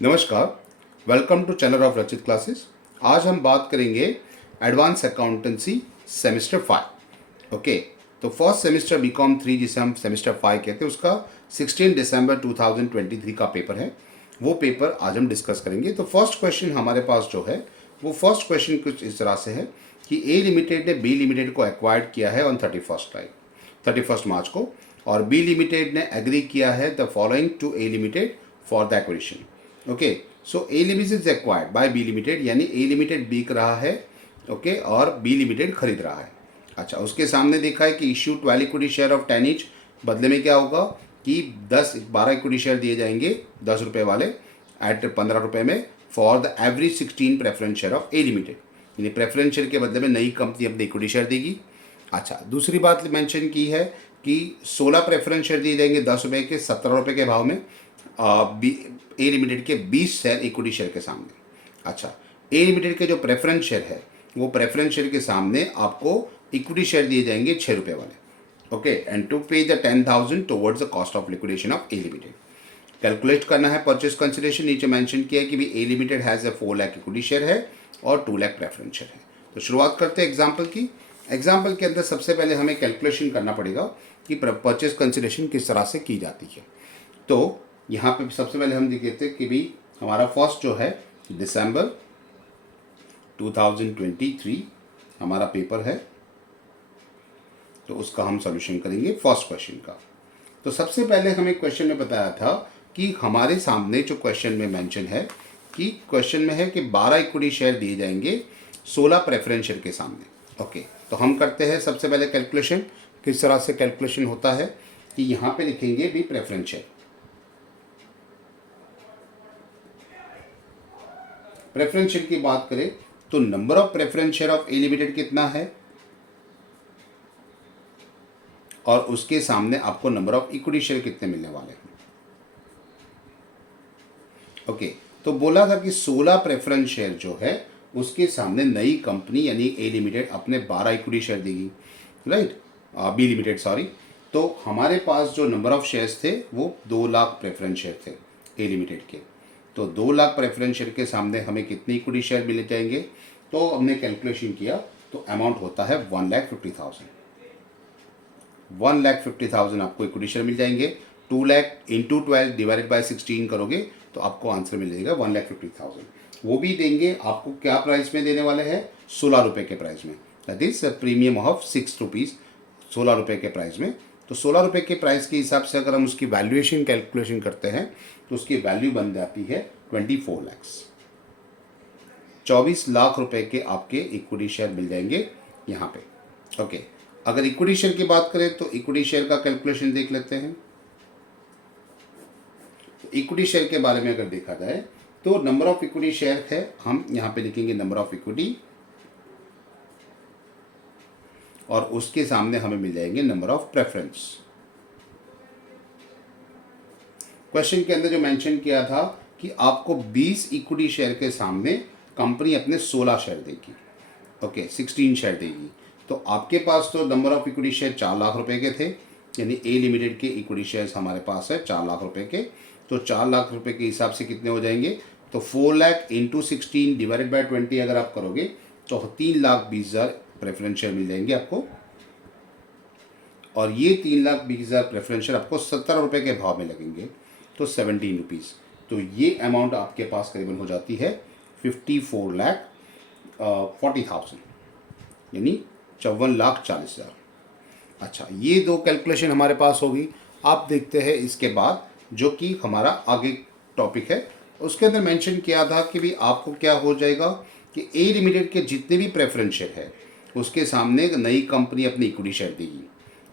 नमस्कार। Welcome to channel of रचित classes. आज हम बात करेंगे एडवांस अकाउंटेंसी सेमेस्टर 5। ओके, तो फर्स्ट सेमेस्टर बीकॉम 3 जिसे हम सेमेस्टर 5 कहते हैं उसका 16 दिसंबर 2023 का पेपर है। वो पेपर आज हम डिस्कस करेंगे। तो फर्स्ट क्वेश्चन हमारे पास जो है वो फर्स्ट क्वेश्चन कुछ इस तरह से है कि ए लिमिटेड ने बी लिमिटेड को एक्वायर्ड किया है ऑन 31 मार्च को, और बी लिमिटेड ने एग्री किया है the following to A limited for the acquisition. Okay, so A limited is acquired by B limited, यानी ए लिमिटेड बिक रहा है, ओके, और बी लिमिटेड खरीद रहा है। अच्छा, उसके सामने देखा है कि issue 12 equity share of 10 each. बदले में क्या होगा कि 12 इक्विटी शेयर दिए जाएंगे 10 रुपये वाले एट 15 रुपये में for the average 16 preference share of A limited, यानी प्रेफरेंस शेयर के बदले में नई कंपनी अपने इक्विटी शेयर देगी। अच्छा, दूसरी बात मेंशन की है कि 16 प्रेफरेंस शेयर दिए जाएंगे 10 रुपये के 17 रुपये के भाव में ए लिमिटेड के 20 शेयर इक्विटी शेयर के सामने। अच्छा, ए लिमिटेड के जो प्रेफरेंस शेयर है वो प्रेफरेंस शेयर के सामने आपको इक्विटी शेयर दिए जाएंगे 6 रुपये वाले। ओके, एंड टू पे the 10,000 towards the cost of liquidation of A limited. Calculate करना है परचेस कंसिडरेशन। नीचे मेंशन किया है कि भी a limited has a 4 lakh equity share है और 2 लाख प्रेफरेंस शेयर है। तो शुरुआत करते हैं एग्जाम्पल की। एग्जाम्पल के अंदर सबसे पहले हमें कैलकुलेशन करना पड़ेगा कि परचेस कंसिडरेशन किस तरह से की जाती है। तो यहाँ पे सबसे पहले हम देखते हैं कि भी हमारा फर्स्ट जो है दिसंबर 2023 हमारा पेपर है, तो उसका हम सॉल्यूशन करेंगे फर्स्ट क्वेश्चन का। तो सबसे पहले हमें क्वेश्चन में बताया था कि हमारे सामने जो क्वेश्चन में मेंशन है कि क्वेश्चन में है कि 12 इक्विटी शेयर दिए जाएंगे 16 प्रेफरेंस शेयर के सामने। ओके, तो हम करते हैं सबसे पहले कैलकुलेशन। किस तरह से कैलकुलेशन होता है कि यहाँ पे लिखेंगे भी प्रेफरेंस शेयर। प्रेफरेंस शेयर की बात करें तो number of preference share of A limited कितना है, और उसके सामने आपको नंबर ऑफ इक्विटी शेयर कितने मिलने वाले हैं। ओके, तो बोला था कि 16 प्रेफरेंस शेयर जो है उसके सामने नई कंपनी यानी ए लिमिटेड अपने 12 इक्विटी शेयर देगी, राइट, बी लिमिटेड सॉरी। तो हमारे पास जो नंबर ऑफ शेयर्स थे वो 2 लाख प्रेफरेंस शेयर थे ए लिमिटेड के। तो 2 लाख प्रेफरेंस शेयर के सामने हमें कितने इक्विटी शेयर मिल जाएंगे, तो हमने कैलकुलेशन किया तो अमाउंट होता है 1,50,000। 1,50,000 आपको इक्विटी शेयर मिल जाएंगे। 2 लाख इंटू 12 डिवाइडेड बाई 16 करोगे तो आपको आंसर मिल जाएगा 1,50,000। वो भी देंगे आपको क्या प्राइस में देने वाले हैं, 16 रुपये के प्राइस में, that is premium of 6 rupees, 16 रुपये के प्राइस में। तो 16 रुपये के प्राइस के हिसाब से अगर हम उसकी वैल्यूएशन कैलकुलेशन करते हैं तो उसकी वैल्यू बन जाती है 24 लैक्स। 24 लाख रुपए के आपके इक्विटी शेयर मिल जाएंगे यहाँ पे। ओके, अगर इक्विटी शेयर की बात करें तो इक्विटी शेयर का कैलकुलेशन देख लेते हैं। तो इक्विटी शेयर के बारे में अगर देखा जाए तो नंबर ऑफ इक्विटी शेयर है, हम यहाँ पे लिखेंगे नंबर ऑफ इक्विटी, और उसके सामने हमें मिल जाएंगे नंबर ऑफ प्रेफरेंस। क्वेश्चन के अंदर जो मेंशन किया था कि आपको 20 इक्विटी शेयर के सामने कंपनी अपने 16 शेयर देगी, ओके, 16 शेयर देगी। तो आपके पास तो number of equity share 4 lakh रुपए के थे, यानी ए लिमिटेड के इक्विटी शेयर्स हमारे पास है 4 लाख रुपए के। तो 4 लाख रुपए के हिसाब से कितने हो जाएंगे, तो 4 लाख इंटू 16 डिवाइडेड बाई 20 अगर आप करोगे तो 3,20,000 प्रेफरेंस शेयर मिल जाएंगे आपको। और ये 3,20,000 प्रेफरेंस शेयर आपको 17 रुपये के भाव में लगेंगे, तो 17 रुपीज़। तो ये अमाउंट आपके पास करीबन हो जाती है 54,40,000, यानी 54,40,000। अच्छा, ये दो कैलकुलेशन हमारे पास होगी। आप देखते हैं इसके बाद जो कि हमारा आगे टॉपिक है उसके अंदर मेंशन किया था कि भी आपको क्या हो जाएगा कि ए लिमिटेड के जितने भी प्रेफरेंस शेयर है उसके सामने नई कंपनी अपनी इक्विटी शेयर देगी।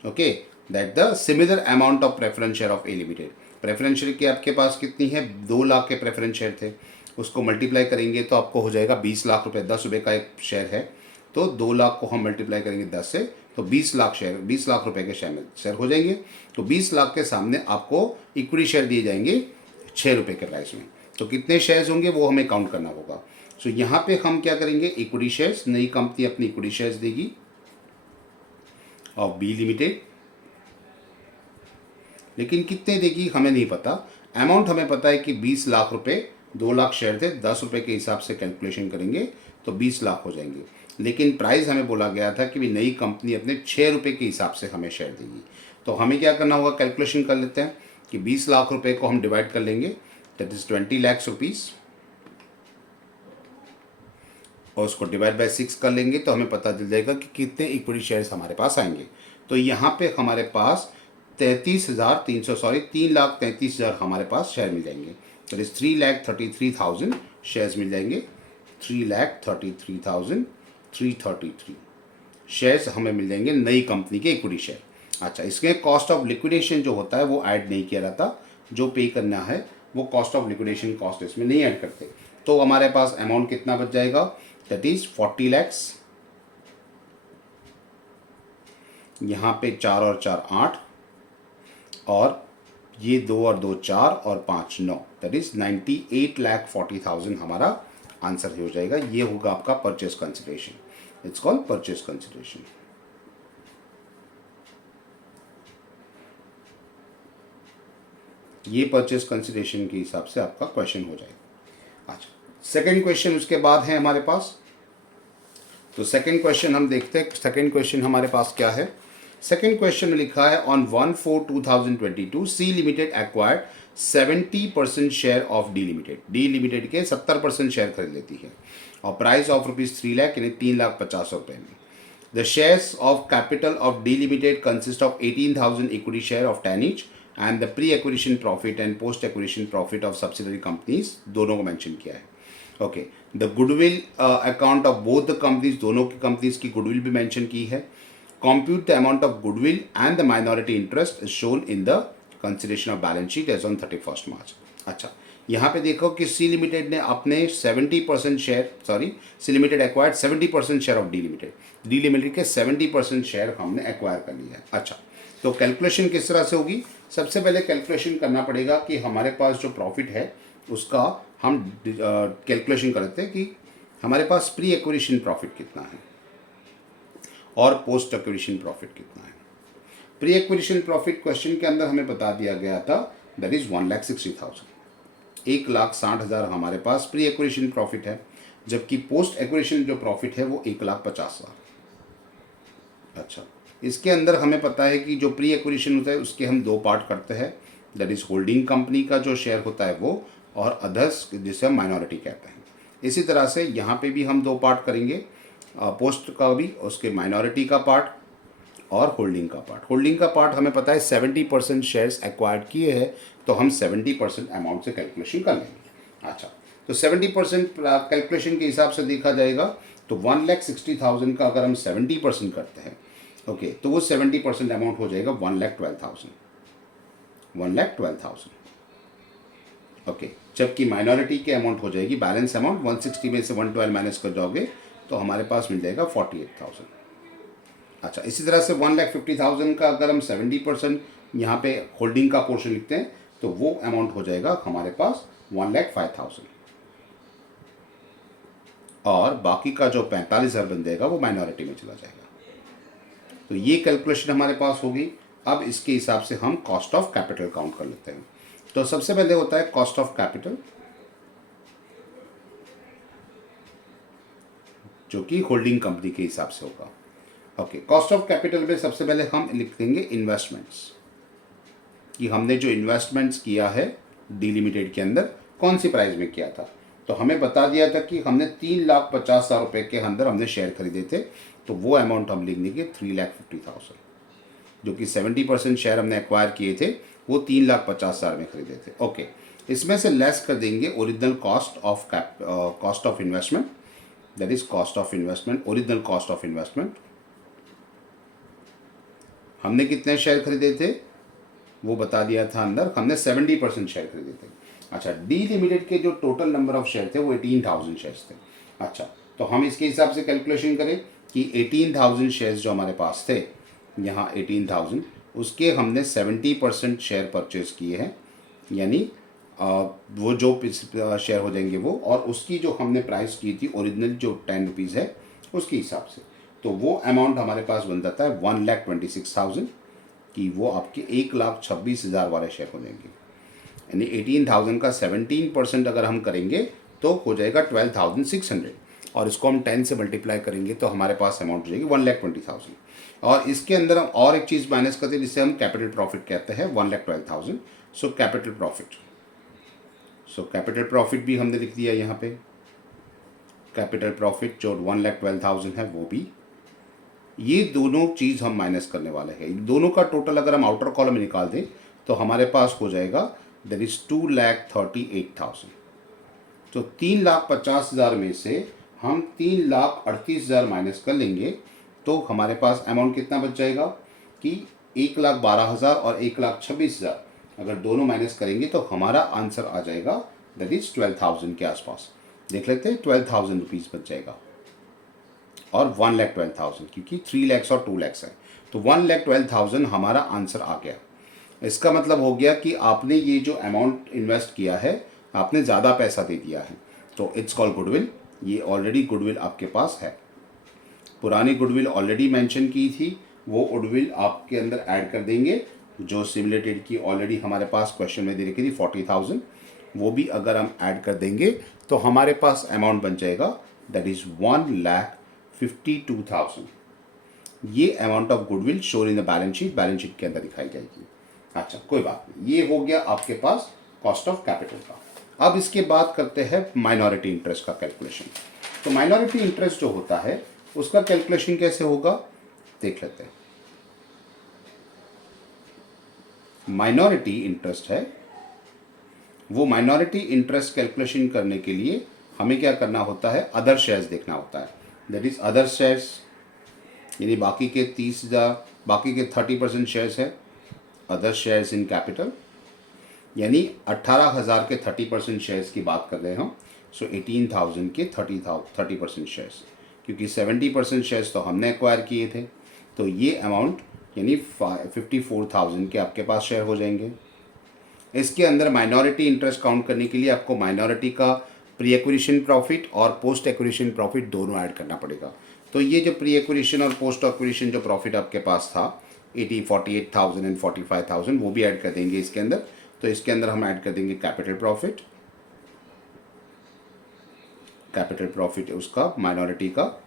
Okay, that the similar amount of preference share of A limited. Preference share की आपके पास कितनी है, 2 लाख के प्रेफरेंस शेयर थे, उसको मल्टीप्लाई करेंगे तो आपको हो जाएगा 20 लाख रुपए। 10 रुपये का एक शेयर है, तो 2 लाख को हम मल्टीप्लाई करेंगे 10 से, तो 20 लाख शेयर, 20 लाख रुपए के शेयर हो जाएंगे। तो 20 लाख के सामने आपको इक्विटी शेयर दिए जाएंगे 6 रुपये के प्राइस में। तो कितने शेयर्स होंगे वो हमें काउंट करना होगा। सो यहाँ पे हम क्या करेंगे, इक्विटी शेयर्स, नई कंपनी अपनी इक्विटी शेयर्स देगी ऑफ बी लिमिटेड, लेकिन कितने देगी हमें नहीं पता। अमाउंट हमें पता है कि 20 लाख रुपए 2 लाख शेयर थे, 10 रुपये के हिसाब से कैलकुलेशन करेंगे तो 20 लाख हो जाएंगे। लेकिन प्राइस हमें बोला गया था कि भी नई कंपनी अपने 6 रुपये के हिसाब से हमें शेयर देगी। तो हमें क्या करना होगा, कैलकुलेशन कर लेते हैं कि 20 लाख रुपए को हम डिवाइड कर लेंगे, दैट इज 20 lakhs रुपीज़, और उसको डिवाइड बाय 6 कर लेंगे तो हमें पता चल जाएगा कि कितने इक्विटी शेयर्स हमारे पास आएंगे। तो यहाँ पे हमारे पास 3,33,000 हमारे पास शेयर मिल जाएंगे। दैट इज 3,33,000 शेयर्स मिल जाएंगे। 3,33,333 शेयर्स हमें मिल जाएंगे नई कंपनी के इक्विटी शेयर। अच्छा, इसमें कॉस्ट ऑफ लिक्विडेशन जो होता है वो ऐड नहीं किया जाता, जो पे करना है वो कॉस्ट ऑफ लिक्विडेशन कॉस्ट इसमें नहीं ऐड करते। तो हमारे पास अमाउंट कितना बच जाएगा, दैट इज 40 lakhs। यहाँ पे 4 और 4 8, और ये 2 और 2 4 और 5 9, दैट इज 98,40,000 हमारा आंसर हो जाएगा। ये होगा आपका purchase consideration, it's called purchase consideration. ये परचेस कंसिडरेशन के हिसाब से आपका क्वेश्चन हो जाएगा। अच्छा, सेकंड क्वेश्चन उसके बाद है हमारे पास। तो सेकंड क्वेश्चन हम देखते हैं, सेकंड क्वेश्चन हमारे पास क्या है। सेकंड क्वेश्चन में लिखा है on 1/4/2022 C limited acquired 70% share of D limited. D limited के 70% शेयर खरीद लेती है और प्राइस ऑफ ₹3 लाख यानी 3,50,000 में। The shares of capital of D limited consist of 18,000 equity share of 10 each and the pre acquisition profit and post acquisition profit of subsidiary companies, दोनों को mention किया है। Okay, the goodwill account of both the companies, दोनों की companies की goodwill भी mention की है। Compute the amount of goodwill and the minority interest is shown in the consideration of balance sheet as on 31 मार्च। अच्छा, यहाँ पे देखो कि सी लिमिटेड ने अपने 70% share, C limited acquired 70% share of D limited. D limited के 70% शेयर हमने acquire कर लिया है। अच्छा, तो कैलकुलेशन किस तरह से होगी, सबसे पहले कैलकुलेशन करना पड़ेगा कि हमारे पास जो प्रॉफिट है उसका हम कैलकुलेशन करते हैं कि हमारे पास प्री एक्विजिशन प्रॉफिट कितना है और पोस्ट एक्विजिशन प्रॉफिट कितना है। प्री एक्विजिशन प्रॉफिट क्वेश्चन के अंदर हमें बता दिया गया था, दैट इज 1,60,000, 1,60,000 हमारे पास प्री एक्विजिशन प्रॉफिट है, जबकि पोस्ट एक्विजिशन जो प्रॉफिट है वो 1,50,000। अच्छा, इसके अंदर हमें पता है कि जो प्री एक्विजिशन होता है उसके हम 2 पार्ट करते हैं, दैट इज होल्डिंग कंपनी का जो शेयर होता है वो, और अदर्स जिसे हम माइनॉरिटी कहते हैं। इसी तरह से यहाँ पे भी हम 2 पार्ट करेंगे, पोस्ट का भी, उसके माइनॉरिटी का पार्ट और होल्डिंग का पार्ट। होल्डिंग का पार्ट हमें पता है 70% शेयर्स एक्वायर्ड किए हैं, तो हम 70% अमाउंट से कैलकुलेशन कर लेंगे। अच्छा, तो 70% कैलकुलेशन के हिसाब से देखा जाएगा तो 1,60,000 का अगर हम 70% करते हैं, ओके, तो वो 70% अमाउंट हो जाएगा 1,12,000, 1,12,000। ओके, जबकि माइनॉरिटी के अमाउंट हो जाएगी, बैलेंस अमाउंट 160 में से 112 माइनस कर जाओगे तो हमारे पास मिल जाएगा 48,000। अच्छा, इसी तरह से 1,50,000 का अगर हम 70% यहाँ पे होल्डिंग का पोर्शन लिखते हैं तो वो अमाउंट हो जाएगा हमारे पास 1,05,000, और बाकी का जो 45,000 बन जाएगा वो माइनॉरिटी में चला जाएगा। तो ये कैलकुलेशन हमारे पास होगी। अब इसके हिसाब से हम कॉस्ट ऑफ कैपिटल काउंट कर लेते हैं। तो सबसे पहले होता है कॉस्ट ऑफ कैपिटल, जो कि होल्डिंग कंपनी के हिसाब से होगा। ओके, कॉस्ट ऑफ कैपिटल में सबसे पहले हम लिख देंगे इन्वेस्टमेंट्स, कि हमने जो इन्वेस्टमेंट्स किया है डी लिमिटेड के अंदर कौन सी प्राइस में किया था। तो हमें बता दिया था कि हमने 3,50,000 रुपये के अंदर हमने शेयर खरीदे थे, तो वो अमाउंट हम लिख देंगे 3,50,000, जो कि 70% शेयर हमने एक्वायर किए थे वो 3,50,000 में खरीदे थे। ओके, इसमें से लेस कर देंगे original cost of investment, that is cost of investment, original cost of investment. हमने कितने शेयर खरीदे थे वो बता दिया था अंदर, हमने 70% शेयर खरीदे थे। अच्छा, डी लिमिटेड के जो टोटल नंबर ऑफ शेयर थे वो 18,000 शेयर्स थे। अच्छा, तो हम इसके हिसाब से कैलकुलेशन करें कि 18,000 शेयर्स जो हमारे पास थे, यहाँ 18,000, उसके हमने 70% शेयर परचेज किए हैं, यानी वो जो शेयर हो जाएंगे वो, और उसकी जो हमने प्राइस की थी ओरिजिनल जो 10 रुपीज़ है उसके हिसाब से, तो वो अमाउंट हमारे पास बन जाता है 1,26,000, कि वो आपके 1,26,000 वाले शेयर हो जाएंगे। यानी 18,000 का 17% अगर हम करेंगे तो हो जाएगा 12,600, और इसको हम 10 से मल्टीप्लाई करेंगे तो हमारे पास अमाउंट हो जाएगी 1,20,000। और इसके अंदर हम और एक चीज़ माइनस करते हैं जिसे हम कैपिटल प्रॉफिट कहते हैं, 1,12,000। So capital profit, capital profit भी हमने लिख दिया यहाँ पे। कैपिटल प्रॉफिट जो 1,12,000 है वो भी, ये दोनों चीज़ हम माइनस करने वाले हैं। दोनों का टोटल अगर हम आउटर कॉलम में निकाल दें तो हमारे पास हो जाएगा दैट इज़ 2,38,000। तो 3,50,000 में से हम 3,38,000 माइनस कर लेंगे तो हमारे पास अमाउंट कितना बच जाएगा कि 1,12,000 और 1,26,000 अगर दोनों माइनस करेंगे तो हमारा आंसर आ जाएगा दैट इज़ 12,000 के आसपास। देख लेते हैं, 12,000 रुपीज़ बच जाएगा और 1,12,000, क्योंकि 3 लाख और 2 लाख है तो 1,12,000 हमारा आंसर आ गया। इसका मतलब हो गया कि आपने ये जो अमाउंट इन्वेस्ट किया है आपने ज़्यादा पैसा दे दिया है, तो इट्स कॉल्ड गुडविल। ये ऑलरेडी गुडविल आपके पास है। पुरानी गुडविल ऑलरेडी मेंशन की थी, वो गुडविल आपके अंदर ऐड कर देंगे जो सिमुलेटेड की ऑलरेडी हमारे पास क्वेश्चन में दे रखी थी 40,000, वो भी अगर हम ऐड कर देंगे तो हमारे पास अमाउंट बन जाएगा दैट इज़ 1,52,000। ये अमाउंट ऑफ गुडविल शोर इन द बैलेंस शीट के अंदर दिखाई जाएगी। अच्छा, कोई बात नहीं, ये हो गया आपके पास कॉस्ट ऑफ कैपिटल का। अब इसके बाद करते हैं माइनॉरिटी इंटरेस्ट का कैलकुलेशन। तो माइनॉरिटी इंटरेस्ट जो होता है उसका कैलकुलेशन कैसे होगा देख लेते हैं। माइनॉरिटी इंटरेस्ट है, वो माइनॉरिटी इंटरेस्ट कैलकुलेशन करने के लिए हमें क्या करना होता है, अदर शेयर्स देखना होता है। दैट इज अदर शेयर्स, यानी बाकी के 30,000, बाकी के 30% शेयर्स है अदर शेयर्स इन कैपिटल, यानी 18,000 के 30% शेयर्स की बात कर रहे हैं हम। सो 18,000 के 30% शेयर्स, क्योंकि 70% शेयर्स तो हमने एक्वायर किए थे, तो ये अमाउंट यानी 54,000 के आपके पास शेयर हो जाएंगे। इसके अंदर माइनॉरिटी इंटरेस्ट काउंट करने के लिए आपको माइनॉरिटी का प्री एक्विजिशन प्रॉफिट और पोस्ट एक्विजिशन प्रॉफिट दोनों ऐड करना पड़ेगा। तो ये जो प्री एक्विजिशन और पोस्ट एक्विजिशन जो प्रॉफिट आपके पास था 48,000 एंड 45,000, वो भी ऐड कर देंगे इसके अंदर। तो इसके अंदर हम ऐड कर देंगे कैपिटल प्रॉफिट, कैपिटल प्रॉफिट उसका माइनॉरिटी का,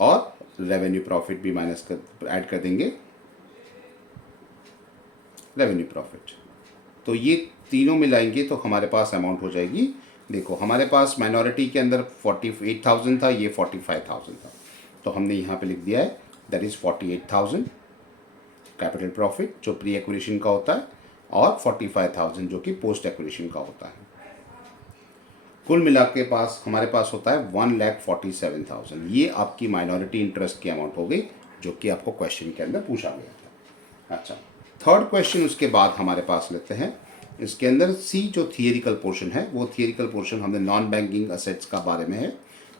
और रेवेन्यू प्रॉफिट भी माइनस कर ऐड कर देंगे रेवेन्यू प्रॉफिट। तो ये तीनों मिलाएंगे तो हमारे पास अमाउंट हो जाएगी, देखो हमारे पास माइनॉरिटी के अंदर 48,000 था, ये 45,000 था, तो हमने यहाँ पे लिख दिया है दैट इज़ 48,000 कैपिटल प्रॉफिट जो प्री एक्विजिशन का होता है, और 45,000 जो कि पोस्ट एक्विजिशन का होता है। कुल मिला के पास हमारे पास होता है 1,47,000। ये आपकी माइनॉरिटी इंटरेस्ट की अमाउंट हो गई जो कि आपको क्वेश्चन के अंदर पूछा गया था। अच्छा, थर्ड क्वेश्चन उसके बाद हमारे पास लेते हैं। इसके अंदर सी जो थियरिकल पोर्शन है, वो थियरिकल पोर्शन हमने नॉन बैंकिंग असेट्स का बारे में है,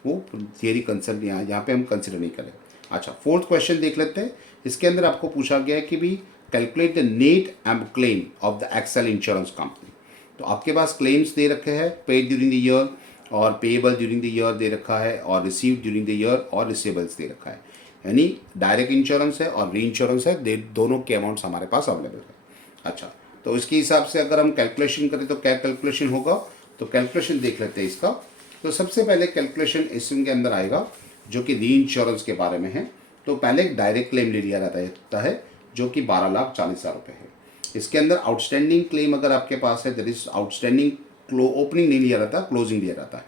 वो थियरी कंसर्न यहाँ पे हम कंसिडर नहीं करें। अच्छा, फोर्थ क्वेश्चन देख लेते हैं। इसके अंदर आपको पूछा गया है कि भी calculate the net and claim of the Excel insurance company. तो आपके पास क्लेम्स दे रखे हैं, पेड ड्यूरिंग द ईयर और पेएबल ड्यूरिंग द ईयर दे रखा है, और रिसीव ड्यूरिंग द ईयर और रिसीवेबल्स दे रखा है, यानी डायरेक्ट इंश्योरेंस है और री इंश्योरेंस है, दोनों के अमाउंट्स हमारे पास अवेलेबल है। अच्छा, तो इसके हिसाब से अगर हम कैलकुलेशन करें तो क्या कैलकुलेशन होगा, तो कैलकुलेशन देख लेते हैं इसका। तो सबसे पहले कैलकुलेशन इसके अंदर आएगा जो कि री इंश्योरेंस के बारे में है। तो पहले एक डायरेक्ट क्लेम ले लिया जाता है जो कि 12,40,000 रुपये है। इसके अंदर आउटस्टैंडिंग क्लेम अगर आपके पास है दैट इज आउटस्टैंडिंग ओपनिंग नहीं लिया जाता, क्लोजिंग लिया जाता है।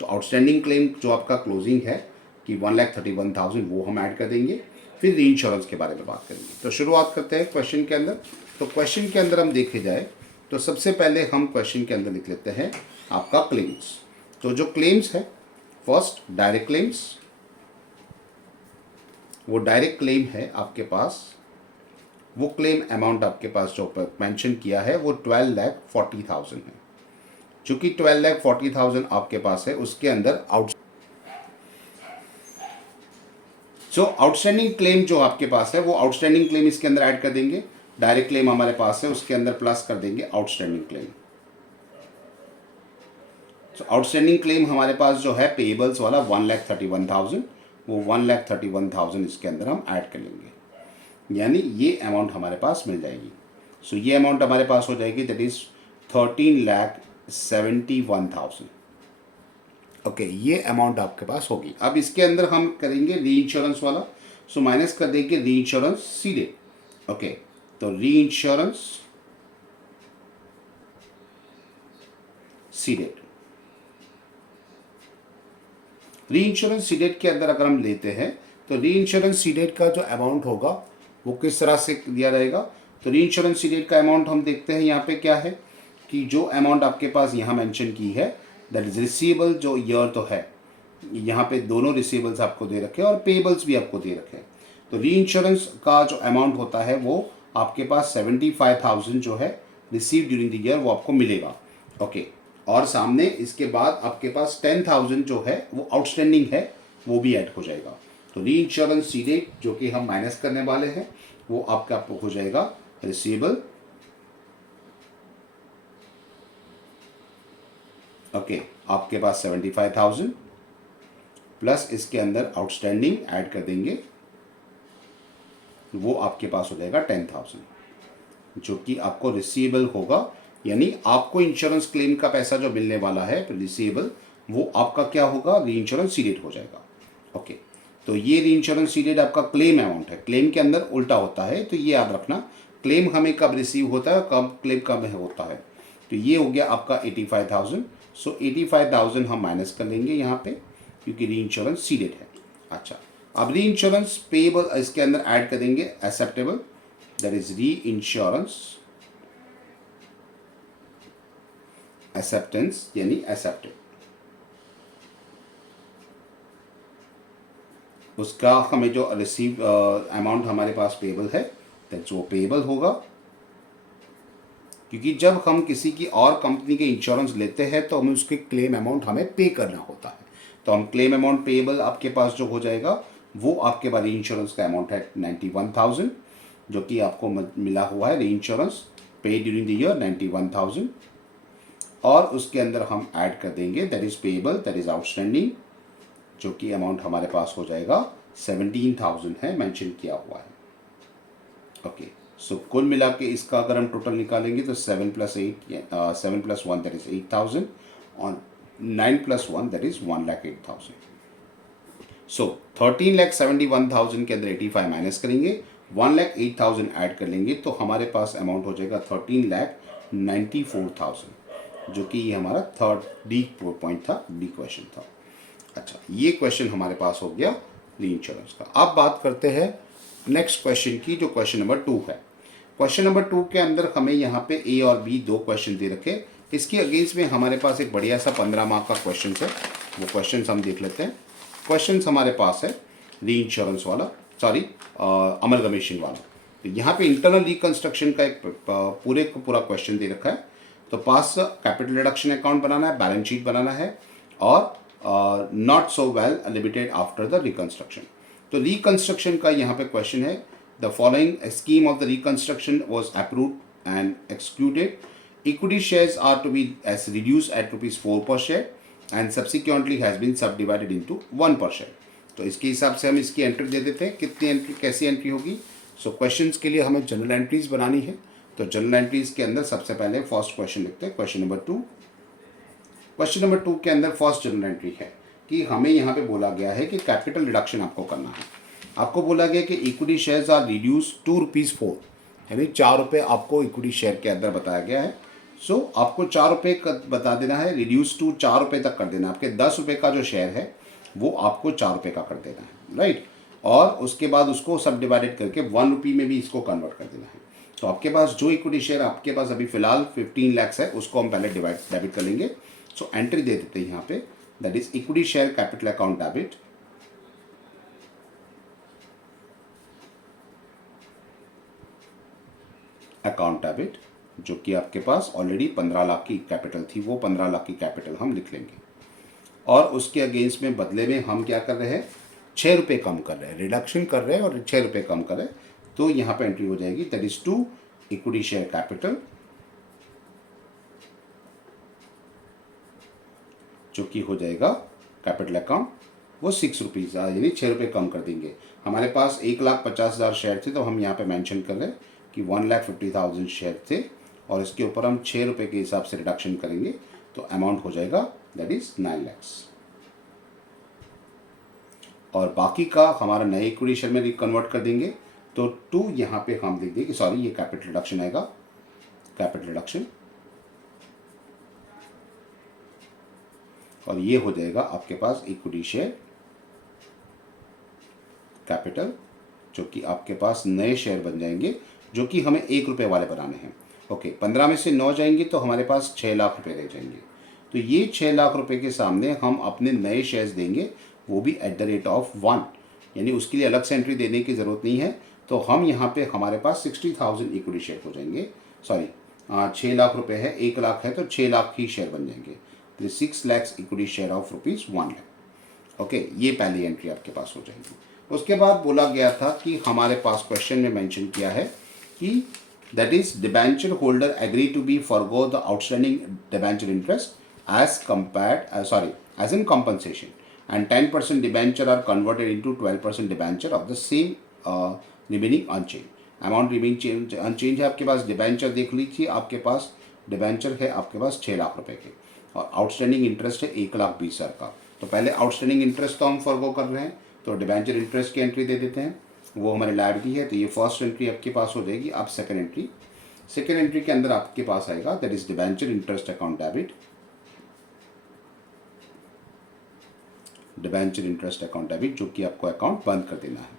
तो आउटस्टैंडिंग क्लेम जो आपका क्लोजिंग है कि 1,31,000 वो हम ऐड कर देंगे, फिर री इंश्योरेंस के बारे में बात करेंगे। तो शुरुआत करते हैं क्वेश्चन के अंदर। तो क्वेश्चन के अंदर हम देखे जाए तो सबसे पहले हम क्वेश्चन के अंदर लिख लेते हैं आपका क्लेम्स। तो जो क्लेम्स है, फर्स्ट डायरेक्ट क्लेम्स, वो डायरेक्ट क्लेम है आपके पास, वो क्लेम अमाउंट आपके पास जो मेंशन किया है वो 12,40,000 है। चूंकि 12,40,000 आपके पास है, उसके अंदर आउटस्टैंडिंग क्लेम जो आपके पास है वो आउटस्टैंडिंग क्लेम इसके अंदर ऐड कर देंगे। डायरेक्ट क्लेम हमारे पास है, उसके अंदर प्लस कर देंगे आउटस्टैंडिंग क्लेम। तो आउटस्टैंडिंग क्लेम हमारे पास जो है पेएबल्स वाला 1,31,000, वो 1,31,000 इसके अंदर हम ऐड कर लेंगे, यानी ये अमाउंट हमारे पास मिल जाएगी। सो ये अमाउंट हमारे पास हो जाएगी, दैट इज 13,71,000। ओके, ये अमाउंट आपके पास होगी। अब इसके अंदर हम करेंगे री इंश्योरेंस वाला, सो माइनस कर देंगे री इंश्योरेंस सीडेड। ओके, तो री इंश्योरेंस सीडेड, री इंश्योरेंस सीडेड के अंदर अगर हम लेते हैं तो री इंश्योरेंस सीडेड का जो अमाउंट होगा वो किस तरह से दिया रहेगा। तो री इंश्योरेंस सीडेड का अमाउंट हम देखते हैं यहाँ पे क्या है कि जो अमाउंट आपके पास यहाँ मेंशन की है, दैट इज रिसीवेबल, जो ईयर तो है यहाँ पे दोनों रिसीवेबल्स आपको दे रखे हैं और पेबल्स भी आपको दे रखे हैं। तो री इंश्योरेंस का जो अमाउंट होता है वो आपके पास 75,000 जो है रिसीव ड्यूरिंग द ईयर वो आपको मिलेगा। ओके, और सामने इसके बाद आपके पास 10,000 जो है वो आउटस्टैंडिंग है, वो भी ऐड हो जाएगा। तो री इंश्योरेंस सीडेड जो कि हम माइनस करने वाले हैं वो आपका हो जाएगा रिसीवेबल। ओके, आपके पास 75,000 प्लस इसके अंदर आउटस्टैंडिंग ऐड कर देंगे, वो आपके पास हो जाएगा 10,000, जो कि आपको रिसीवेबल होगा। यानी आपको इंश्योरेंस क्लेम का पैसा जो मिलने वाला है रिसीवेबल, वो आपका क्या होगा, री इंश्योरेंस सीडेड हो जाएगा। ओके, तो ये री इंश्योरेंस सीडेड आपका क्लेम अमाउंट है। क्लेम के अंदर उल्टा होता है, तो ये याद रखना, क्लेम हमें कब रिसीव होता है, कब क्लेम कब होता है। तो ये हो गया आपका 85,000। सो 85,000 हम माइनस कर लेंगे यहाँ पे, क्योंकि री इंश्योरेंस सीडेड है। अच्छा, अब री इंश्योरेंस पेएबल इसके अंदर ऐड कर देंगे एक्सेप्टेबल, दैट इज री इंश्योरेंस एक्सेप्टेंस, यानी एक्सेप्टेड। उसका हमें जो रिसीव अमाउंट हमारे पास पेएबल है, दैट्स वो पेएबल होगा, क्योंकि जब हम किसी की और कंपनी के इंश्योरेंस लेते हैं तो हमें उसके क्लेम अमाउंट हमें पे करना होता है। तो हम क्लेम अमाउंट पेएबल आपके पास जो हो जाएगा वो आपके पास री इंश्योरेंस का अमाउंट है 91,000, जो कि आपको मिला हुआ है री इंश्योरेंस पे ड्यूरिंग द ईयर 91,000, और उसके अंदर हम ऐड कर देंगे that is payable, that is outstanding, जो कि अमाउंट हमारे पास हो जाएगा 17,000 है, मेंशन किया हुआ है। ओके, सो कुल मिला के इसका अगर हम टोटल निकालेंगे तो 7 + 1 दैट इज 8,000 और 9 + 1 दैट इज 1,08,000। सो 13,71,000 के अंदर 85 माइनस करेंगे, 1,08,000 ऐड कर लेंगे, तो हमारे पास अमाउंट हो जाएगा 13,94,000, जो कि ये हमारा थर्ड डी पॉइंट था, डी क्वेश्चन था। अच्छा, ये क्वेश्चन हमारे पास हो गया री इंश्योरेंस का। अब बात करते हैं नेक्स्ट क्वेश्चन की, जो क्वेश्चन नंबर 2 है। क्वेश्चन नंबर 2 के अंदर हमें यहाँ पे ए और बी दो क्वेश्चन दे रखे। इसके अगेंस्ट में हमारे पास एक बढ़िया सा 15 मार्क का क्वेश्चन है, वो क्वेश्चन हम देख लेते हैं। क्वेश्चन हमारे पास है री इंश्योरेंस वाला, सॉरी अमलगमेशन वाला। तो यहाँ पे इंटरनल रिकंस्ट्रक्शन का एक पूरे का पूरा क्वेश्चन दे रखा है। तो पास कैपिटल रिडक्शन अकाउंट बनाना है, बैलेंस शीट बनाना है, और not so well limited after the reconstruction. तो रिकंस्ट्रक्शन का यहाँ पे क्वेश्चन है, the following scheme of the reconstruction was approved and executed, equity shares are to be as reduce at ₹4 per share and subsequently has been sub divided into 1 per share. तो इसके हिसाब से हम इसकी एंट्री दे देते हैं, कितनी एंट्री, कैसी एंट्री होगी। सो क्वेश्चंस के लिए हमें जनरल एंट्रीज बनानी है। तो जनरल एंट्रीज के अंदर सबसे पहले फर्स्ट क्वेश्चन लिखते हैं, क्वेश्चन नंबर 2। क्वेश्चन नंबर 2 के अंदर फर्स्ट जनरल एंट्री है कि हमें यहाँ पे बोला गया है कि कैपिटल रिडक्शन आपको करना है। आपको बोला गया कि इक्विटी शेयर्स आर रिड्यूस ₹2 यानी ₹4 आपको इक्विटी शेयर के अंदर बताया गया है। सो आपको ₹4 बता देना है, रिड्यूस टू ₹4 तक कर देना है। आपके ₹10 का जो शेयर है वो आपको ₹4 का कर देना है, राइट। और उसके बाद उसको सब डिवाइडेड करके ₹1 में भी इसको कन्वर्ट कर देना है। तो आपके पास जो इक्विटी शेयर आपके पास अभी फिलहाल 15 लाख है, उसको हम पहले डेबिट कर लेंगे। सो एंट्री दे देते हैं यहाँ पे, that is equity share capital account debit, account debit, जो कि आपके पास ऑलरेडी 15 लाख की कैपिटल थी, वो 15 लाख की कैपिटल हम लिख लेंगे। और उसके अगेंस्ट में बदले में हम क्या कर रहे हैं, ₹6 कम कर रहे हैं, रिडक्शन कर रहे हैं और ₹6 कम कर रहे हैं। तो यहाँ पे एंट्री हो जाएगी, that is to equity share capital, जो कि हो जाएगा कैपिटल अकाउंट, वो ₹6 यानी ₹6 कम कर देंगे। हमारे पास 1,50,000 शेयर थे, तो हम यहाँ पे मेंशन कर रहे हैं कि 1,50,000 शेयर थे और इसके ऊपर हम 6 रुपये के हिसाब से रिडक्शन करेंगे तो अमाउंट हो जाएगा दैट इज़ 9 lakhs। और बाकी का हमारा नए इक्विटी शेयर में कन्वर्ट कर देंगे तो 2 यहाँ पे हम लिख देंगे, सॉरी ये कैपिटल रिडक्शन आएगा, कैपिटल रिडक्शन, और ये हो जाएगा आपके पास इक्विटी शेयर कैपिटल, जो कि आपके पास नए शेयर बन जाएंगे जो कि हमें 1 रुपये वाले बनाने हैं। ओके, 15 में से 9 जाएंगे तो हमारे पास 6 लाख रुपए रह जाएंगे। तो ये 6 लाख रुपए के सामने हम अपने नए शेयर्स देंगे, वो भी एट द रेट ऑफ 1, यानी उसके लिए अलग से एंट्री देने की ज़रूरत नहीं है। तो हम यहाँ पे हमारे पास 60,000 इक्विटी शेयर हो जाएंगे, सॉरी 6 लाख रुपए है, 1 लाख है तो 6 लाख ही शेयर बन जाएंगे। तो 6 lakhs equity share of ₹1 lakh. Okay, ये पहली एंट्री आपके पास हो जाएगी। उसके बाद बोला गया था कि हमारे पास क्वेश्चन में मेंशन किया है कि that is debenture holder agree to be forgo the outstanding debenture interest as in compensation and 10% debenture are converted into 12% debenture of the same remaining unchange. Amount remaining unchange है आपके पास, debenture देख लीजिए आपके पास debenture है आपके पास 6 लाख रुपए के और आउटस्टैंडिंग इंटरेस्ट है 1,20,000 का। तो पहले आउटस्टैंडिंग इंटरेस्ट तो हम फॉरगो कर रहे हैं, तो डिबेंचर इंटरेस्ट की एंट्री दे देते हैं, वो हमारी लायबिलिटी है। तो ये फर्स्ट एंट्री आपके पास हो जाएगी। अब सेकेंड एंट्री के अंदर आपके पास आएगा that is debenture interest account debit, debenture interest account debit, जो कि आपको अकाउंट बंद कर देना है।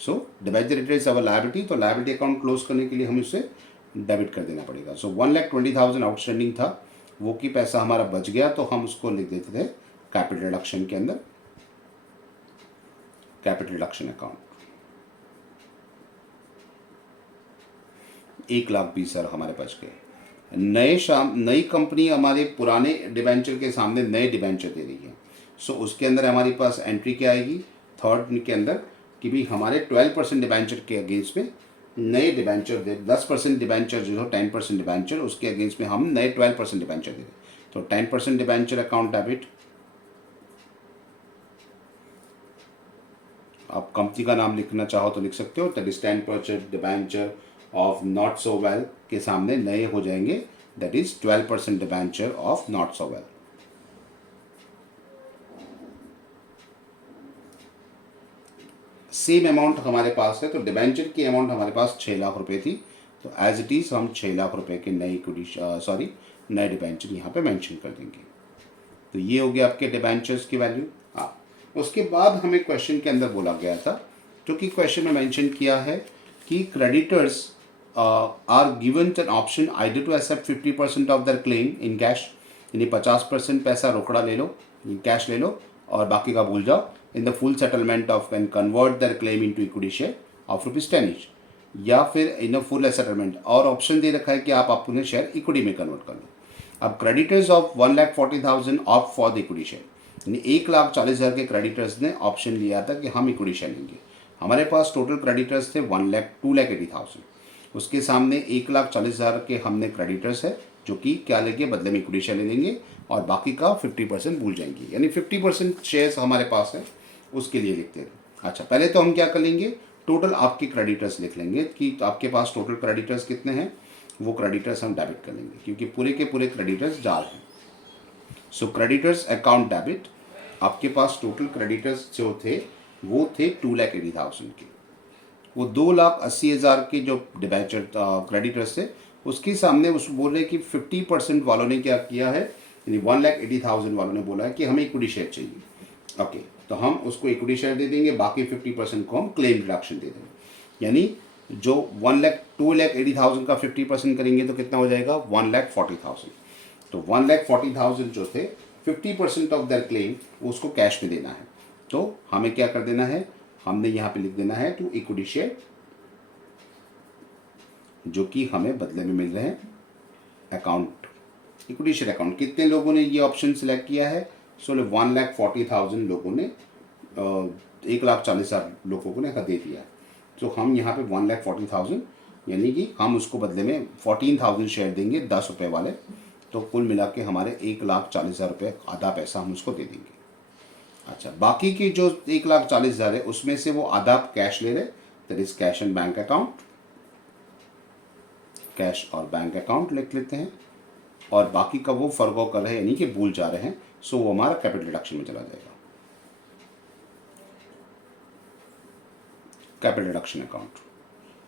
सो डिबेंचर इंटरेस्ट अवर लायबिलिटी, तो लायबिलिटी अकाउंट क्लोज करने के लिए हमें उसे डेबिट कर देना पड़ेगा। सो 1,20,000 आउटस्टैंडिंग था, वो की पैसा हमारा बच गया तो हम उसको लिख देते थे कैपिटल रिडक्शन के अंदर, कैपिटल रिडक्शन अकाउंट। 1,20,000 हमारे बच गए। नई कंपनी हमारे पुराने डिबेंचर के सामने नए डिबेंचर दे रही है। सो उसके अंदर हमारे पास एंट्री क्या आएगी थर्ड के अंदर कि भी हमारे 12% डिबेंचर के अगेंस्ट में नए डिबेंचर दे, 10% डिबेंचर जो है 10% डिबेंचर, उसके अगेंस्ट में हम नए 12% डिबेंचर दे दें। तो 10% डिबेंचर अकाउंट डेबिट, आप कंपनी का नाम लिखना चाहो तो लिख सकते हो, that is 10% debenture of not so well के सामने नए हो जाएंगे that is 12% debenture of not so well. Same amount हमारे पास है, तो डिबेंचर की अमाउंट हमारे पास 6 लाख रुपए थी, तो एज इट इज हम 6 लाख रुपए के नए डिबेंचर यहाँ पे मेंशन कर देंगे। तो ये हो गया आपके डिबेंचर्स की वैल्यू। हाँ, उसके बाद हमें क्वेश्चन के अंदर बोला गया था, जो कि क्वेश्चन में मेंशन किया है कि creditors are given an option either to accept 50% of their claim in cash, यानी 50% पैसा रोकड़ा ले लो, कैश ले लो और बाकी का भूल जाओ, in the full settlement of can convert their claim into equity share of ₹10 each, या फिर इन अ फुल सेटलमेंट, और ऑप्शन दे रखा है कि आप अपने शेयर इक्विटी में कन्वर्ट कर लो। अब creditors of 1,40,000 of for the equity share, यानी 1,40,000 के क्रेडिटर्स ने ऑप्शन लिया था कि हम इक्विटी शेयर लेंगे। हमारे पास टोटल क्रेडिटर्स थे 2,80,000, उसके सामने 1,40,000 के हमने क्रेडिटर्स है जो कि क्या लेंगे, बदले में इक्विटी शेयर ले लेंगे और बाकी का 50% भूल जाएंगे, यानी 50% शेयर्स हमारे पास है उसके लिए लिखते हैं। अच्छा, पहले तो हम क्या कर लेंगे, टोटल आपके क्रेडिटर्स लिख लेंगे कि आपके पास टोटल क्रेडिटर्स कितने हैं, वो क्रेडिटर्स हम डेबिट कर लेंगे क्योंकि पूरे के पूरे क्रेडिटर्स जाल हैं। सो क्रेडिटर्स अकाउंट डेबिट, आपके पास टोटल क्रेडिटर्स जो थे वो थे 2,80,000 के, वो 2,80,000 के जो डिबेंचर क्रेडिटर्स थे उसके सामने उस बोल रहे कि 50% वालों ने क्या किया है, यानी 1,80,000 वालों ने बोला है कि हमें इक्विटी शेयर चाहिए। ओके, तो हम उसको इक्विटी शेयर दे देंगे, बाकी 50% को हम क्लेम रिडक्शन दे देंगे, यानी जो 2,80,000 का 50% करेंगे तो कितना हो जाएगा 1,40,000। तो 1,40,000 जो थे 50% ऑफ दर क्लेम उसको कैश में देना है, तो हमें क्या कर देना है, हमने यहाँ पे लिख देना है टू इक्विटी शेयर, जो कि हमें बदले में मिल रहे हैं अकाउंट, इक्विटी शेयर अकाउंट। कितने लोगों ने ये ऑप्शन सिलेक्ट किया है, सो 1,40,000 लोगों ने, 1,40,000 लोगों को ने दे दिया। तो हम यहाँ पे 1,40,000 यानी कि हम उसको बदले में 14,000 शेयर देंगे 10 रुपये वाले, तो कुल मिला के हमारे 1,40,000 रुपये आधा पैसा हम उसको दे देंगे। अच्छा, बाकी की जो 1,40,000 है उसमें से वो आधा कैश ले रहे, that is cash and bank account, cash और बैंक अकाउंट लिख लेते हैं, और बाकी का वो फर्गो कर रहे हैं यानी कि भूल जा रहे हैं, सो वो हमारा कैपिटल रिडक्शन में चला जाएगा। कैपिटल रिडक्शन अकाउंट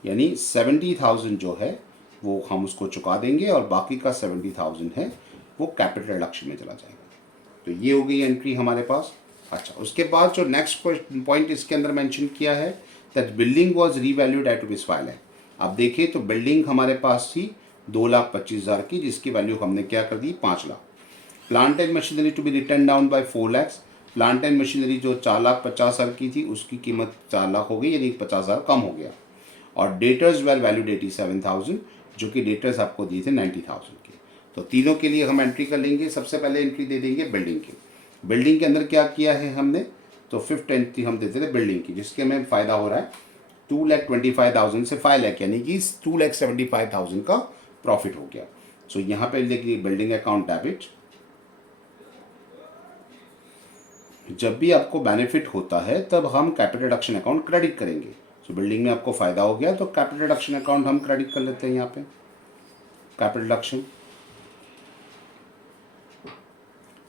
यानी 70,000 जो है वो हम उसको चुका देंगे और बाकी का 70,000 है वो कैपिटल रिडक्शन में चला जाएगा। तो ये हो गई एंट्री हमारे पास। अच्छा, उसके बाद जो नेक्स्ट पॉइंट इसके अंदर मेंशन किया है that building was revalued at ₹5 lakh. आप देखिए तो बिल्डिंग हमारे पास थी 2,25,000 की, जिसकी वैल्यू हमने क्या कर दी 5 lakh. Plant and machinery to be written down by 4 lakh. Plant and machinery जो 4,50,000 की थी उसकी कीमत 4 लाख हो गई, यानी 50,000 कम हो गया। और डेटर्स वेल वैल्यूड 87,000, जो कि डेटर्स आपको दिए थे 90,000 के। तो तीनों के लिए हम एंट्री कर लेंगे। सबसे पहले एंट्री दे देंगे बिल्डिंग की। बिल्डिंग के अंदर क्या किया है हमने, तो 5th एंट्री हम देते थे बिल्डिंग की, जिसके हमें फ़ायदा हो रहा है 2,25,000 से 5 लाख, यानी कि 2,75,000 का प्रॉफिट हो गया। सो यहाँ पे देखिए बिल्डिंग अकाउंट डेबिट। जब भी आपको बेनिफिट होता है तब हम कैपिटल रिडक्शन अकाउंट क्रेडिट करेंगे। सो बिल्डिंग में आपको फ़ायदा हो गया तो कैपिटल रिडक्शन अकाउंट हम क्रेडिट कर लेते हैं। यहाँ पे कैपिटल रिडक्शन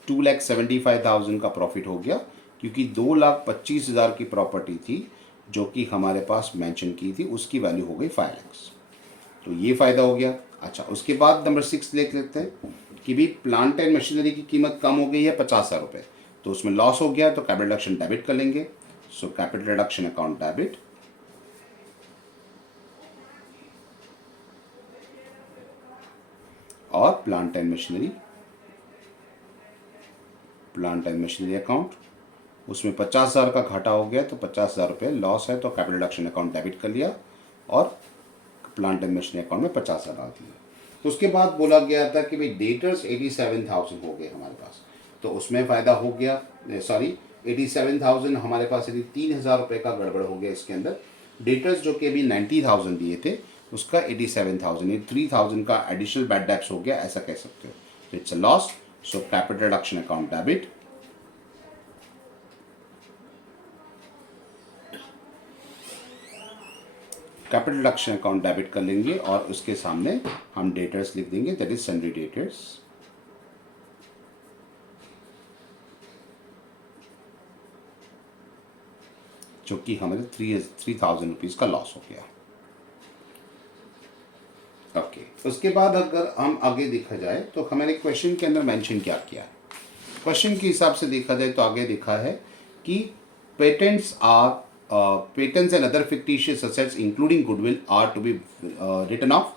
2,75,000 का प्रॉफिट हो गया, क्योंकि 2,25,000 की प्रॉपर्टी थी जो कि हमारे पास मेंशन की थी, उसकी वैल्यू हो गई 5 लाख। तो ये फ़ायदा हो गया। अच्छा, उसके बाद नंबर 6 देख लेते हैं कि भी प्लांट एंड मशीनरी की कीमत कम हो गई है 50,000 रुपये, तो उसमें लॉस हो गया, तो कैपिटल रिडक्शन डेबिट कर लेंगे। So capital reduction account debit, और प्लांट एंड मशीनरी अकाउंट, उसमें 50,000 का घाटा हो गया तो 50,000 रुपये लॉस है, तो कैपिटल रिडक्शन अकाउंट डेबिट कर लिया और प्लांट एंड मशीनरी अकाउंट में 50,000 डाल दिया। तो उसके बाद बोला गया था कि भाई डेटर्स 87,000 हो गए हमारे पास, तो उसमें फ़ायदा हो गया। सॉरी, 87,000 हमारे पास यदि 3,000 रुपये का गड़बड़ हो गया इसके अंदर। डेटर्स जो कि अभी 90,000 दिए थे उसका 87,000, ये 3,000 का एडिशनल बैड डेब्ट्स हो गया, ऐसा कह सकते हो। तो it's a loss. So capital reduction account debit, capital reduction account debit कर लेंगे और उसके सामने हम डेटर्स लिख देंगे, दैट इज सन्ड्री डेटर्स, जो कि हमारे 3,000 रुपीज़ का लॉस हो गया। ओके, उसके बाद अगर हम आगे देखा जाए तो हमारे क्वेश्चन के अंदर मेंशन क्या किया है। क्वेश्चन के हिसाब से देखा जाए तो आगे देखा है कि patents and other fictitious assets including goodwill are to be written off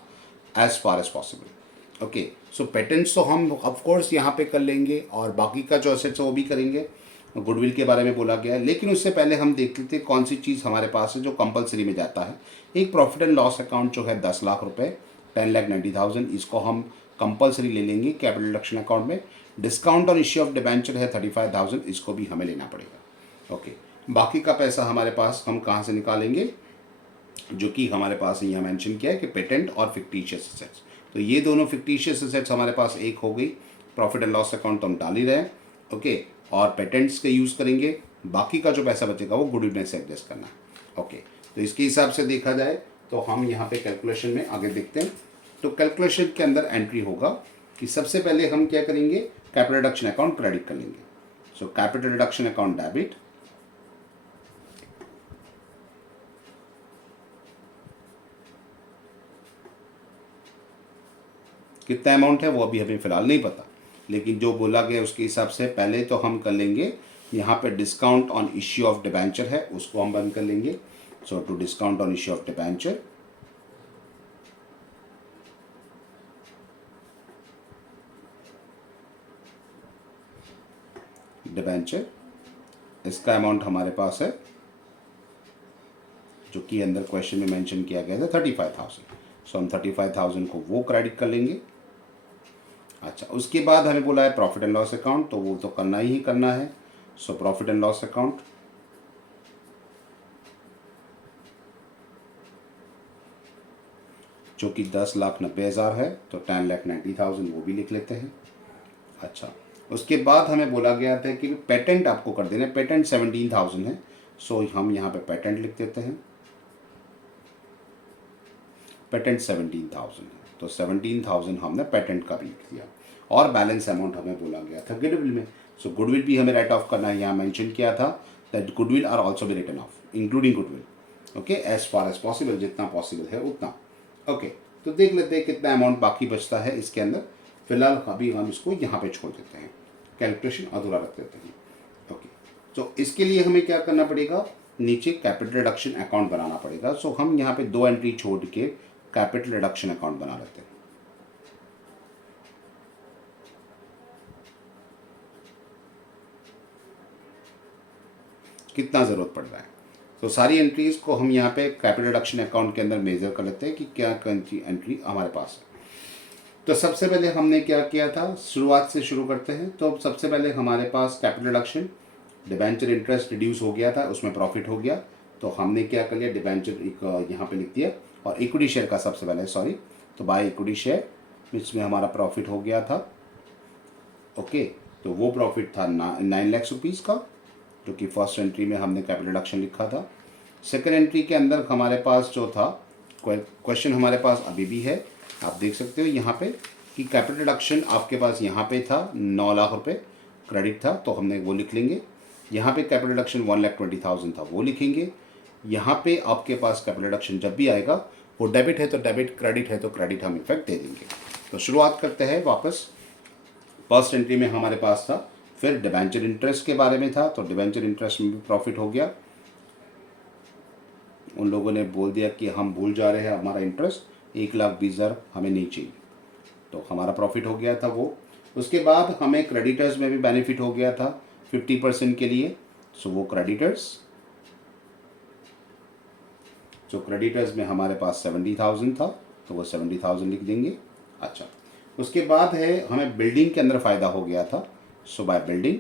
as far as possible. Okay, so patents तो हम ऑफ कोर्स यहाँ पे कर लेंगे और बाकी का जो असेट्स है वो भी करेंगे। गुडविल के बारे में बोला गया है, लेकिन उससे पहले हम देख लेते हैं कौन सी चीज़ हमारे पास है जो कंपलसरी में जाता है। एक प्रॉफिट एंड लॉस अकाउंट जो है 10 लाख रुपए, 10,90,000, इसको हम कंपलसरी ले लेंगे कैपिटल रिडक्शन अकाउंट में। Discount on issue of debenture है 35,000, इसको भी हमें लेना पड़ेगा। ओके, बाकी का पैसा हमारे पास हम कहाँ से निकालेंगे, जो कि हमारे पास यहाँ मेंशन किया है कि पेटेंट और फिक्टिशियस एसेट्स। तो ये दोनों फिक्टिशियस एसेट्स हमारे पास एक हो गई, प्रॉफिट एंड लॉस अकाउंट तो हम डाल ही रहे हैं। ओके, और पेटेंट्स के यूज़ करेंगे, बाकी का जो पैसा बचेगा वो गुडविल में से एडजस्ट करना है। ओके, तो इसके हिसाब से देखा जाए तो हम यहाँ पे कैलकुलेशन में आगे देखते हैं। तो कैलकुलेशन के अंदर एंट्री होगा कि सबसे पहले हम क्या करेंगे, कैपिटल रिडक्शन अकाउंट क्रेडिट कर लेंगे। So capital reduction account debit, कितना अमाउंट है वो अभी हमें फ़िलहाल नहीं पता, लेकिन जो बोला गया उसके हिसाब से पहले तो हम कर लेंगे यहाँ पे discount on issue of debenture है उसको हम बंद कर लेंगे। So to discount on issue of debenture, इसका अमाउंट हमारे पास है जो कि अंदर क्वेश्चन में मेंशन किया गया था 35,000। सो हम 35,000 को वो क्रेडिट कर लेंगे। अच्छा, उसके बाद हमें बोला है प्रॉफिट एंड लॉस अकाउंट, तो वो तो करना ही करना है। So profit and loss account, जो कि 10,90,000 है, तो 10,90,000 वो भी लिख लेते हैं। अच्छा, उसके बाद हमें बोला गया था कि पेटेंट आपको कर देना है, पेटेंट 17,000 है। सो हम यहाँ पे पेटेंट लिख देते हैं, पेटेंट 17,000 है। तो 17,000 हमने पेटेंट का भी लिख दिया और बैलेंस अमाउंट हमें बोला गया था गुडविल में। सो गुडविल भी हमें राइट ऑफ करना है। यहाँ मेंशन किया था that goodwill are also be written off including goodwill, okay, as far as possible, जितना पॉसिबल है उतना। ओके, तो देख लेते हैं कितना अमाउंट बाकी बचता है इसके अंदर। फिलहाल अभी हम इसको यहाँ पे छोड़ देते हैं, कैलकुलेशन अधूरा रख देते हैं। ओके, तो इसके लिए हमें क्या करना पड़ेगा, नीचे कैपिटल रिडक्शन अकाउंट बनाना पड़ेगा। सो हम यहाँ पे 2 एंट्री छोड़ के कैपिटल रिडक्शन अकाउंट बना लेते हैं। कितना ज़रूरत पड़ रहा है, तो सारी एंट्रीज को हम यहाँ पे कैपिटल रिडक्शन अकाउंट के अंदर मेजर कर लेते हैं कि क्या कौन सी एंट्री हमारे पास है। तो सबसे पहले हमने क्या किया था, शुरुआत से शुरू करते हैं। तो सबसे पहले हमारे पास capital reduction, debenture interest reduce हो गया था, उसमें प्रॉफिट हो गया। तो हमने क्या कर लिया, डिबेंचर एक यहाँ पे लिख दिया और इक्विटी शेयर का सबसे पहले, सॉरी, तो बाय इक्विटी शेयर इसमें हमारा प्रॉफिट हो गया था। ओके, तो वो प्रॉफिट था 9 लाख रुपीज़ का, जो कि फर्स्ट एंट्री में हमने कैपिटल रिडक्शन लिखा था। सेकेंड एंट्री के अंदर हमारे पास जो था, क्वेश्चन हमारे पास अभी भी है, आप देख सकते हो यहाँ पे कि कैपिटल रिडक्शन आपके पास यहाँ पे था 9 लाख रुपए क्रेडिट था, तो हमने वो लिख लेंगे। यहाँ पे कैपिटल रिडक्शन 1,20,000 था, वो लिखेंगे। यहाँ पे आपके पास कैपिटल रिडक्शन जब भी आएगा वो डेबिट है तो डेबिट, क्रेडिट है तो क्रेडिट हम इफेक्ट दे देंगे। तो शुरुआत करते हैं वापस। फर्स्ट एंट्री में हमारे पास था, फिर डिबेंचर इंटरेस्ट के बारे में था, तो डिबेंचर इंटरेस्ट में भी प्रॉफिट हो गया। उन लोगों ने बोल दिया कि हम भूल जा रहे हैं, हमारा इंटरेस्ट 1,20,000 हमें नहीं चाहिए, तो हमारा प्रॉफिट हो गया था वो। उसके बाद हमें क्रेडिटर्स में भी बेनिफिट हो गया था 50% के लिए। सो वो क्रेडिटर्स, जो क्रेडिटर्स में हमारे पास 70,000 था, तो वो 70,000 लिख देंगे। अच्छा, उसके बाद है हमें बिल्डिंग के अंदर फ़ायदा हो गया था। सो बाय बिल्डिंग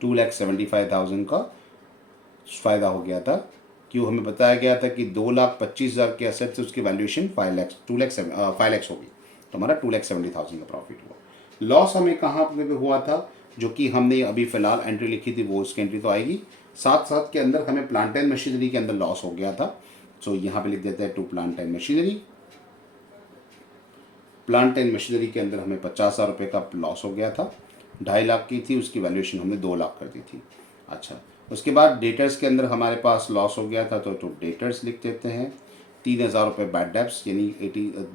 2,75,000 का फ़ायदा हो गया था। क्यों, हमें बताया गया था कि 2,25,000 के एसेट से उसकी वैल्यूएशन 5 लाख होगी, तो हमारा 2,70,000 का प्रॉफिट हुआ। लॉस हमें कहाँ पे हुआ था, जो कि हमने अभी फ़िलहाल एंट्री लिखी थी, वो उसकी एंट्री तो आएगी। साथ साथ के अंदर हमें प्लांट एंड मशीनरी के अंदर लॉस हो गया था। सो यहाँ पे लिख देते हैं to plant and machinery. Plant and machinery के अंदर हमें 50,000 रुपये का लॉस हो गया था। 2.5 लाख की थी, उसकी वैल्यूएशन हमने 2 लाख कर दी थी। अच्छा, उसके बाद डेटर्स के अंदर हमारे पास लॉस हो गया था, तो डेटर्स लिख देते हैं। 3,000 रुपये बैड डेब्स, यानी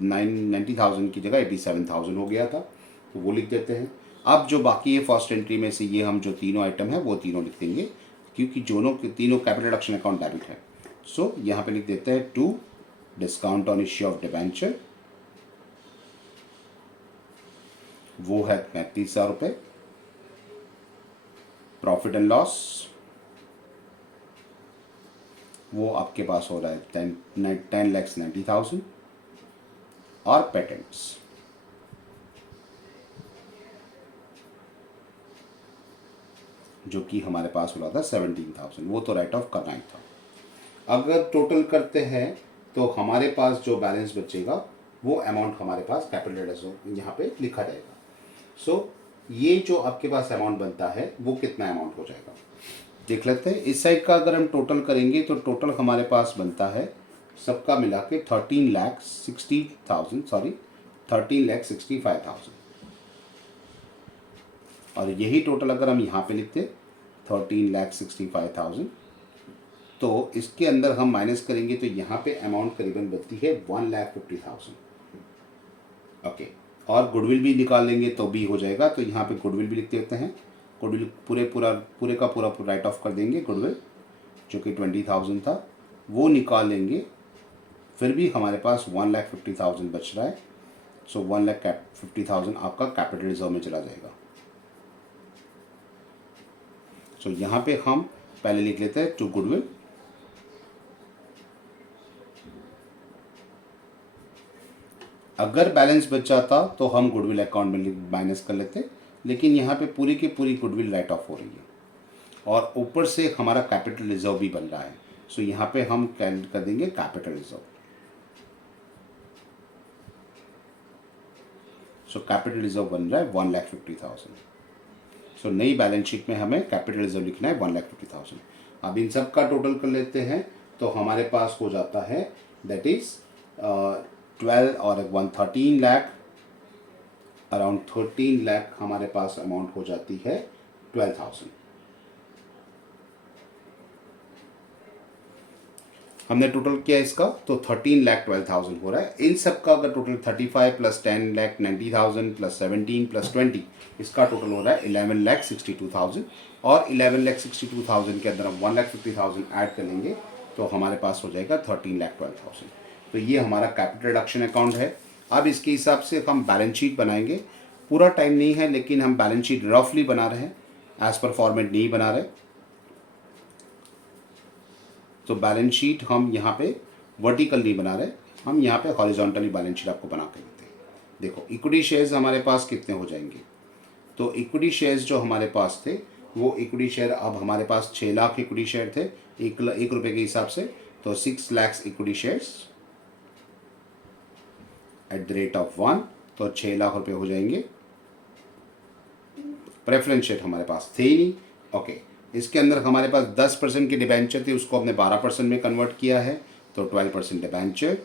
90,000 की जगह 87,000 हो गया था, तो वो लिख देते हैं। अब जो बाकी है फर्स्ट एंट्री में से, ये हम जो तीनों आइटम है वो तीनों लिख देंगे, क्योंकि तीनों कैपिटल रिडक्शन अकाउंट डेबिट है। सो यहाँ पे लिख देते हैं to discount on issue of debenture, वो है 35,000 रुपये। प्रॉफिट एंड लॉस वो आपके पास हो रहा है 10,90,000। और पेटेंट्स जो कि हमारे पास हो रहा था 17,000, वो तो राइट ऑफ करना ही था। अगर टोटल करते हैं तो हमारे पास जो बैलेंस बचेगा वो अमाउंट हमारे पास कैपिटल रिजर्व यहाँ पे लिखा जाएगा। सो ये जो आपके पास अमाउंट बनता है वो कितना अमाउंट हो जाएगा देख लेते हैं। इस साइड का अगर हम टोटल करेंगे तो टोटल हमारे पास बनता है सबका मिला के 13,65,000। और यही टोटल अगर हम यहाँ पे लिखते 13,65,000, तो इसके अंदर हम माइनस करेंगे तो यहाँ पे अमाउंट करीबन बनती है 1,50,000। ओके, और गुडविल भी निकाल लेंगे तो भी हो जाएगा, तो यहाँ पे गुडविल भी लिख देते हैं। गुडविल पूरे का पूरा राइट ऑफ कर देंगे। गुडविल जो कि 20,000 था वो निकाल लेंगे, फिर भी हमारे पास 1,50,000 बच रहा है। सो 1,50,000 आपका कैपिटल रिजर्व में चला जाएगा। सो यहाँ पे हम पहले लिख लेते हैं टू गुडविल, अगर बैलेंस बच जाता तो हम गुडविल अकाउंट में माइनस कर लेते, लेकिन यहाँ पे पूरी की पूरी गुडविल राइट ऑफ हो रही है और ऊपर से हमारा कैपिटल रिजर्व भी बन रहा है। सो यहाँ पे हम कैलकुलेट कर देंगे capital reserve. So capital reserve बन रहा है 1,50,000। सो नई बैलेंस शीट में हमें कैपिटल रिजर्व लिखना है 1,50,000। अब इन सब का टोटल कर लेते हैं तो हमारे पास हो जाता है दैट इज 12 और 13 लाख, अराउंड 13 लाख हमारे पास अमाउंट हो जाती है 12,000। हमने टोटल किया इसका तो 13,12,000 हो रहा है। इन सब का अगर टोटल 35 प्लस 10,90,000 प्लस 17 प्लस 20, इसका टोटल हो रहा है 11,62,000। और 11,62,000 के अंदर हम 1,50,000 ऐड कर लेंगे तो हमारे पास हो जाएगा 13,12,000। तो ये हमारा कैपिटल रिडक्शन अकाउंट है। अब इसके हिसाब से हम बैलेंस शीट बनाएंगे। पूरा टाइम नहीं है लेकिन हम बैलेंस शीट रफली बना रहे हैं, एज पर फॉर्मेट नहीं बना रहे। तो बैलेंस शीट हम यहाँ पे वर्टिकल नहीं बना रहे, हम यहाँ पे हॉरिजॉन्टली बैलेंस शीट आपको बना के देते हैं। देखो इक्विटी शेयर्स हमारे पास कितने हो जाएंगे, तो इक्विटी शेयर्स जो हमारे पास थे वो इक्विटी शेयर अब हमारे पास 6 लाख इक्विटी शेयर थे एक रुपये के हिसाब से। तो 6 lakh equity shares at the rate of 1, तो 6 लाख रुपये हो जाएंगे। प्रेफरेंस शेयर हमारे पास थे ही नहीं। ओके, इसके अंदर हमारे पास 10% के डिबेंचर थे, उसको हमने 12% में कन्वर्ट किया है, तो 12% डिबेंचर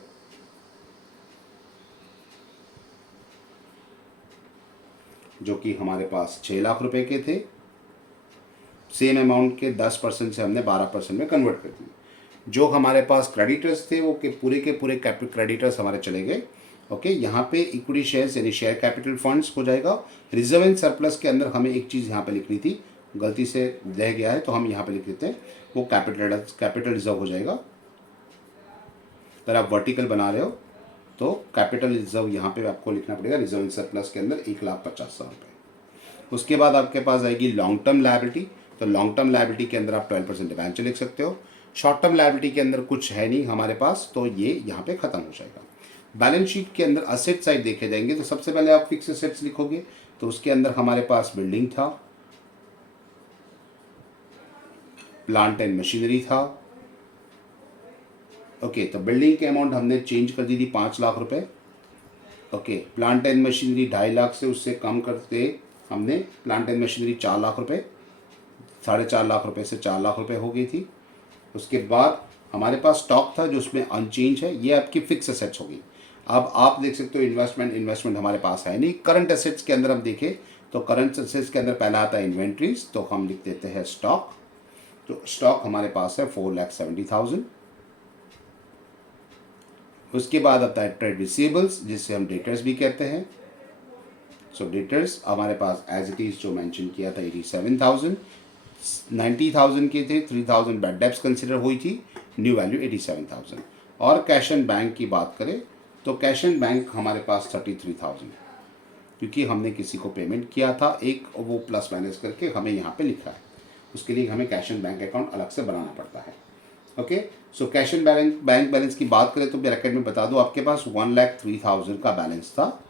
जो कि हमारे पास 6 लाख रुपए के थे। सेम अमाउंट के 10% से हमने 12% में कन्वर्ट कर दिए। जो हमारे पास क्रेडिटर्स थे वो के पूरे कैपिटल क्रेडिटर्स हमारे चले गए। ओके, यहाँ पे इक्विटी शेयर्स यानी शेयर कैपिटल फंड्स हो जाएगा। रिजर्व एंड सरप्लस के अंदर हमें एक चीज़ यहाँ पे लिखनी थी, गलती से रह गया है, तो हम यहाँ पे लिख देते हैं, वो कैपिटल रिजर्व हो जाएगा। अगर आप वर्टिकल बना रहे हो तो कैपिटल रिजर्व यहाँ पे आपको लिखना पड़ेगा रिजर्व एंड सरप्लस के अंदर 1,50,000 रुपये। उसके बाद आपके पास आएगी लॉन्ग टर्म लायबिलिटी। तो लॉन्ग टर्म लायबिलिटी के अंदर आप 12% डिबेंचर लिख सकते हो। शॉर्ट टर्म लायबिलिटी के अंदर कुछ है नहीं हमारे पास, तो ये यहाँ पे खत्म हो जाएगा। बैलेंस शीट के अंदर असेट साइड देखे जाएंगे तो सबसे पहले आप फिक्स असेट्स लिखोगे, तो उसके अंदर हमारे पास बिल्डिंग था, प्लांट एंड मशीनरी था। ओके, तो बिल्डिंग के अमाउंट हमने चेंज कर दी थी 5 लाख रुपए। Okay, plant and machinery 2.5 lakh से उससे कम करते हमने प्लांट एंड मशीनरी 4 लाख रुपए, 4.5 लाख रुपए से 4 लाख रुपए हो गई थी। उसके बाद हमारे पास स्टॉक था जो उसमें अनचेंज है, ये आपकी फिक्स असेट्स होगी। अब आप देख सकते हो इन्वेस्टमेंट हमारे पास है नहीं। करंट असेट्स के अंदर हम देखें तो करंट असेट्स के अंदर पहला आता है इन्वेंट्रीज, तो हम लिख देते हैं स्टॉक। तो स्टॉक हमारे पास है 4,70,000। उसके बाद आता है ट्रेड रिसीवेबल्स जिससे हम डेटर्स भी कहते हैं। सो डेटर्स हमारे पास एज इट इज जो मेंशन किया था 87,000, 90,000 के थे, 3,000 बैड डेब्ट्स कंसिडर हुई थी, न्यू वैल्यू 87,000। और कैश एंड बैंक की बात करें तो कैश एंड बैंक हमारे पास 33,000, क्योंकि हमने किसी को पेमेंट किया था एक, वो प्लस माइनस करके हमें यहाँ पे लिखा है, उसके लिए हमें कैश एंड बैंक अकाउंट अलग से बनाना पड़ता है। Okay, so cash and bank balance की बात करें तो ब्रैकेट में बता दो आपके पास 1,03,000 का बैलेंस था,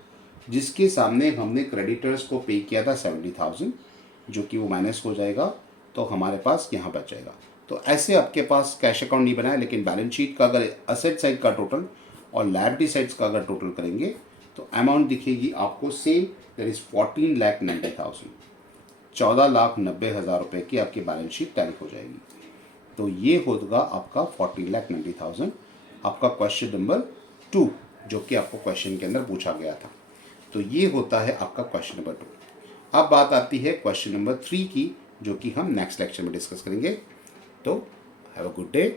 जिसके सामने हमने क्रेडिटर्स को पे किया था 70,000, जो कि वो माइनस हो जाएगा, तो हमारे पास यहाँ बच जाएगा। तो ऐसे आपके पास कैश अकाउंट नहीं बनाया, लेकिन बैलेंस शीट का अगर असेट साइड का टोटल और लायबिलिटी साइड्स का अगर टोटल करेंगे तो अमाउंट दिखेगी आपको सेम, दैट इज 14,90,000, 14,90,000 रुपये की आपकी बैलेंस शीट टैली हो जाएगी। तो ये होगा आपका 14,90,000, आपका क्वेश्चन नंबर 2 जो कि आपको क्वेश्चन के अंदर पूछा गया था। तो ये होता है आपका क्वेश्चन नंबर 2। अब बात आती है क्वेश्चन नंबर 3 की, जो कि हम नेक्स्ट लेक्चर में डिस्कस करेंगे। तो हैव अ गुड डे।